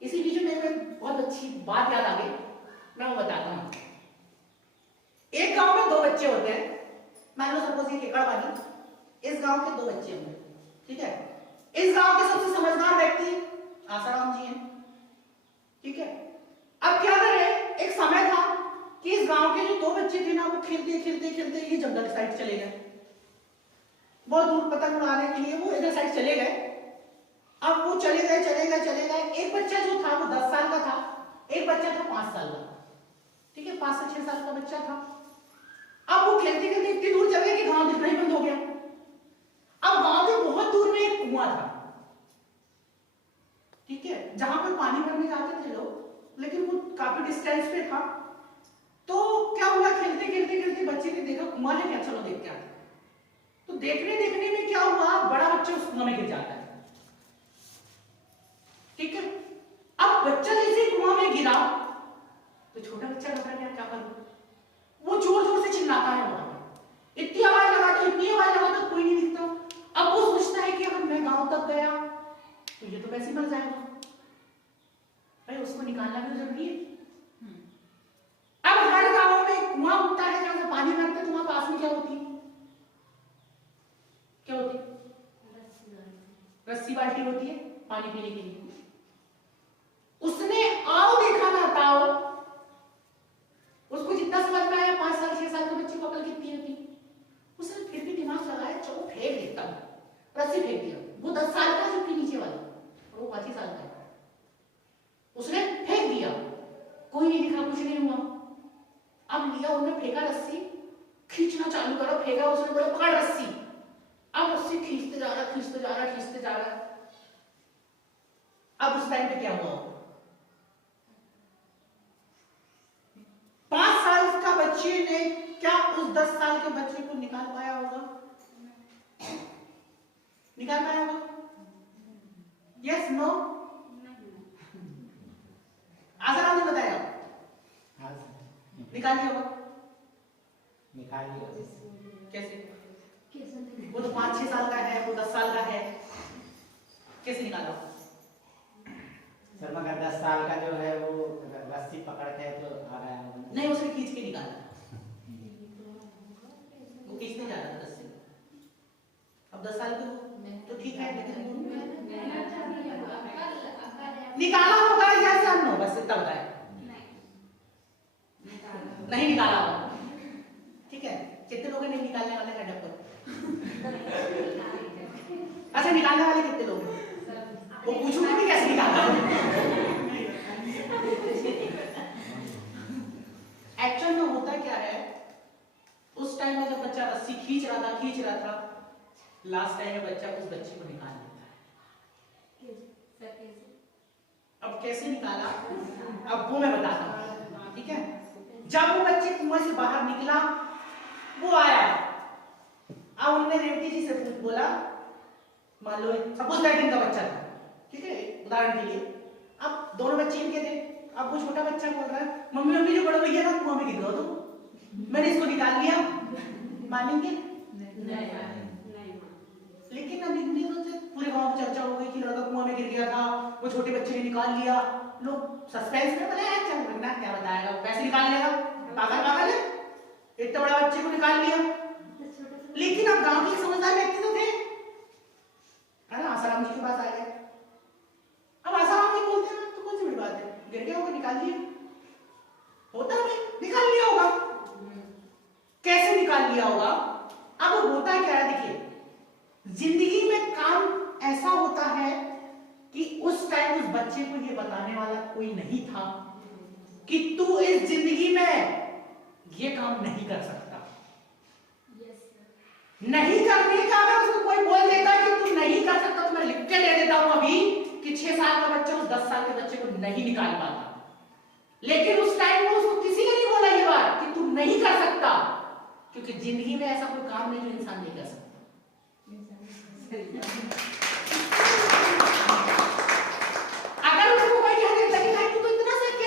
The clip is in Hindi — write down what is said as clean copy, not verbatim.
इसी बीच में मेरे को बहुत अच्छी बात याद आ गई, मैं वो बताता हूँ। एक गांव में दो बच्चे होते हैं, मान लो सपोज ये केकड़ वाली, इस गांव के दो बच्चे होंगे, ठीक है। इस गांव के सबसे समझदार व्यक्ति आसाराम जी हैं, ठीक है। अब क्या करें, एक समय था कि इस गांव के जो दो बच्चे थे ना, वो खेलते खेलते खेलते ये जंगल साइड चले गए, बहुत दूर पतंग उड़ाने के लिए वो इधर साइड चले गए। अब वो चले गए चले गए चले गए, एक बच्चा जो था वो 10 साल का था, एक बच्चा था 5 साल का, ठीक है, 5 से 6 साल का बच्चा था। अब वो खेलते खेलते इतनी दूर चले गए कि गांव दिखना ही बंद हो गया। अब गांव के बहुत दूर में एक कुआं था, ठीक है, जहां पर पानी भरने जाते थे लोग, लेकिन वो काफी डिस्टेंस पे था। तो क्या हुआ, खेलते खेलते खेलते बच्चे ने देखा कुआं है क्या, चलो देखते हैं। तो देखने देखने में क्या हुआ, बड़ा बच्चा उस कुआं में गिर जाता है, ठीक है। अब बच्चा जैसे कुआं में गिरा तो छोटा बच्चा घबरा गया, क्या करूं, वो जोर जोर से चिल्लाता है, वहां इतनी आवाज लगाता, इतनी आवाज लगाता, कोई नहीं दिखता। अब वो सोचता है कि अगर मैं गांव तक गया तो ये तो वैसे ही मर जाएगा, भाई उसको निकालना भी जरूरी है। अब हर गांव में कुआं होता है जहां से पानी भरते, तो वहां पास में क्या होती है, क्या होती है, रस्सी बाल्टी होती है पानी पीने के लिए। उसने आओ देखा ना ताओ, उसको जितना समझ में आया, 5 साल 6 साल के बच्चे को अकल कितनी होती, उसने फिर भी दिमाग लगाया, चलो फेंक देता हूं, रस्सी फेंक दिया। वो 10 साल का जो नीचे वाला, और वो 25 साल का, उसने फेंक दिया, कोई नहीं दिखा, कुछ नहीं हुआ। अब लिया उन्होंने, फेंका रस्सी, खींचना चालू करा, फेंका उसने, बोला पकड़ रस्सी। अब रस्सी खींचते जा रहा, खींचते जा रहा, खींचते जा रहा। अब उस टाइम पे क्या हुआ, 5 साल का बच्चे ने क्या उस 10 साल के बच्चे को निकाल पाया होगा, निकाल पाया होगा, यस नो, आसाराम ने बताया, निकाल लिया होगा, निकाल लिया, कैसे, वो तो 5-6 साल का है, वो 10 साल का है, कैसे निकाला सर? मगर 10 साल का जो है वो रस्सी पकड़ के तो आ गया होगा, नहीं, उसने खींच के निकाला, वो खींचने जा रहा था रस्सी। अब 10 साल के तो ठीक है, लेकिन निकाला होगा या सर नो, बस इतना बताया, नहीं निकाला होगा, ठीक है। कितने लोग नहीं निकालने वाले हैं डब्बे, अच्छा निकालने वाले कितने लोग हैं, वो पूछूंगा भी कैसे निकालना। एक्चुअल में होता क्या है, उस टाइम में जब बच्चा रस्सी खींच रहा था, लास्ट टाइम में बच्चा उस बच्चे को निकाल लेता है। अब कैसे निकाला, अब वो मैं बताता हूँ, ठीक है। जब वो बच्चे कुएं से बाहर निकला, वो आया, अब उन्होंने रेवती जी से बोला, मान लो सपोज दैट इनका बच्चा था, ठीक है, उदाहरण के लिए। अब दोनों बच्चे इनके थे, अब वो छोटा बच्चा बोल रहा है, मम्मी जो बड़ा भैया ना कुआं में गिर गया, तो मैंने इसको निकाल लिया, मानेंगे नहीं। लेकिन अब इतनी तो पूरे गांव में चर्चा हो गई कि लड़का कुआं में गिर गया था, वो छोटे बच्चे ने निकाल लिया, लोग सस्पेंस में बनाया, चल बंदा क्या बताएगा, कैसे निकाल लेगा, पागल है, इतना बड़ा बच्चे को निकाल लिया। लेकिन अब गांव के समझदार व्यक्ति तो थे, है ना, आसाराम जी के पास आ गए। अब आसाराम जी बोलते हैं तो कौन सी बड़ी बात है, गिर गया होगा, निकाल लिया, होता है, निकाल लिया होगा, कैसे निकाल लिया होगा। अब होता क्या है, देखिए जिंदगी में काम ऐसा होता है कि उस टाइम उस बच्चे को ये बताने वाला कोई नहीं था कि तू इस जिंदगी में ये काम नहीं कर सकता। नहीं करने का अगर उसको कोई बोल देता कि तू नहीं कर सकता, तो मैं लिख के दे देता हूं अभी कि 6 साल का बच्चा उस 10 साल के बच्चे को नहीं निकाल पाता। लेकिन उस टाइम में उसको किसी ने नहीं बोला ये बात कि तू नहीं कर सकता, क्योंकि जिंदगी में ऐसा कोई काम नहीं जो इंसान नहीं कर सकता।